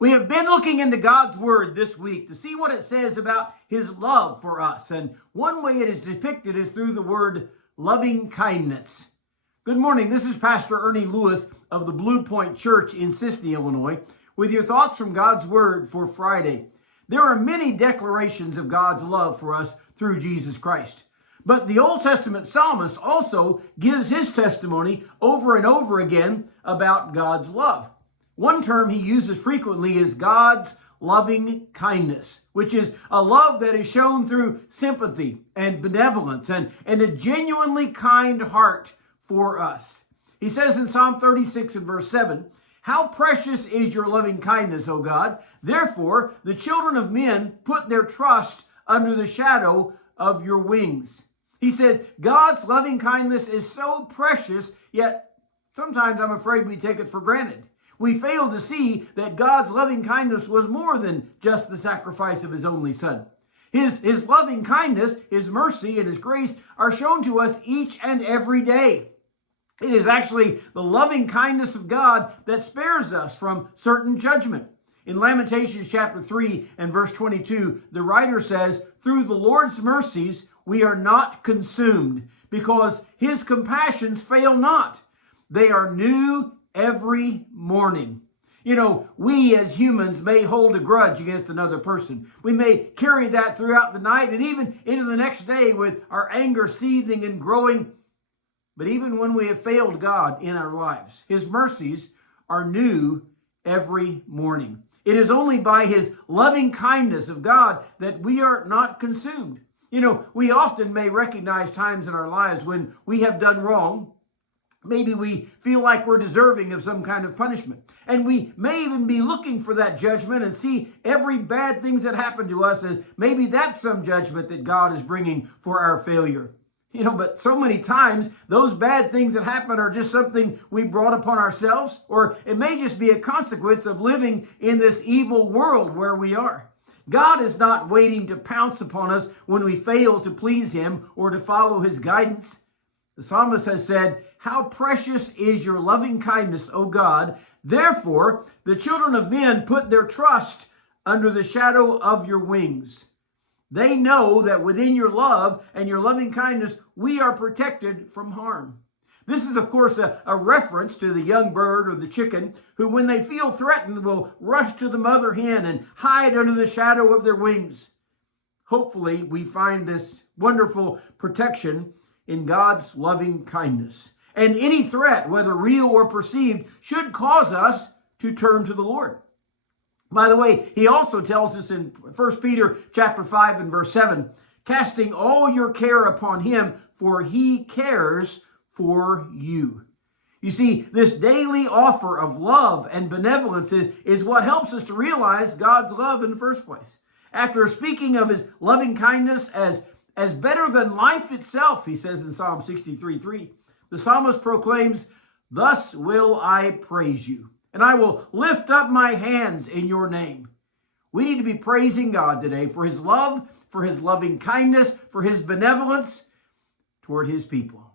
We have been looking into God's Word this week to see what it says about His love for us. And one way it is depicted is through the word loving kindness. Good morning. This is Pastor Ernie Lewis of the Blue Point Church in Sisney, Illinois, with your thoughts from God's Word for Friday. There are many declarations of God's love for us through Jesus Christ. But the Old Testament psalmist also gives his testimony over and over again about God's love. One term he uses frequently is God's loving kindness, which is a love that is shown through sympathy and benevolence and a genuinely kind heart for us. He says in Psalm 36 and verse 7, "How precious is your loving kindness, O God! Therefore, the children of men put their trust under the shadow of your wings." He said, God's loving kindness is so precious, yet sometimes I'm afraid we take it for granted. We fail to see that God's loving kindness was more than just the sacrifice of His only Son. His loving kindness, His mercy, and His grace are shown to us each and every day. It is actually the loving kindness of God that spares us from certain judgment. In Lamentations chapter 3 and verse 22, the writer says, "Through the Lord's mercies we are not consumed, because His compassions fail not. They are new every morning." You know, we as humans may hold a grudge against another person. We may carry that throughout the night and even into the next day with our anger seething and growing. But even when we have failed God in our lives, His mercies are new every morning. It is only by His loving kindness of God that we are not consumed. You know, we often may recognize times in our lives when we have done wrong. Maybe we feel like we're deserving of some kind of punishment. And we may even be looking for that judgment and see every bad thing that happened to us as maybe that's some judgment that God is bringing for our failure. You know, but so many times those bad things that happen are just something we brought upon ourselves, or it may just be a consequence of living in this evil world where we are. God is not waiting to pounce upon us when we fail to please Him or to follow His guidance. The psalmist has said, "How precious is your loving kindness, O God! Therefore, the children of men put their trust under the shadow of your wings." They know that within your love and your loving kindness, we are protected from harm. This is, of course, a reference to the young bird or the chicken who, when they feel threatened, will rush to the mother hen and hide under the shadow of their wings. Hopefully, we find this wonderful protection in God's loving kindness. And any threat, whether real or perceived, should cause us to turn to the Lord. By the way, He also tells us in 1 Peter chapter 5 and verse 7, "Casting all your care upon Him, for He cares for you." You see, this daily offer of love and benevolence is what helps us to realize God's love in the first place. After speaking of His loving kindness as better than life itself, he says in Psalm 63:3, the psalmist proclaims, "Thus will I praise you, and I will lift up my hands in your name." We need to be praising God today for His love, for His loving kindness, for His benevolence toward His people.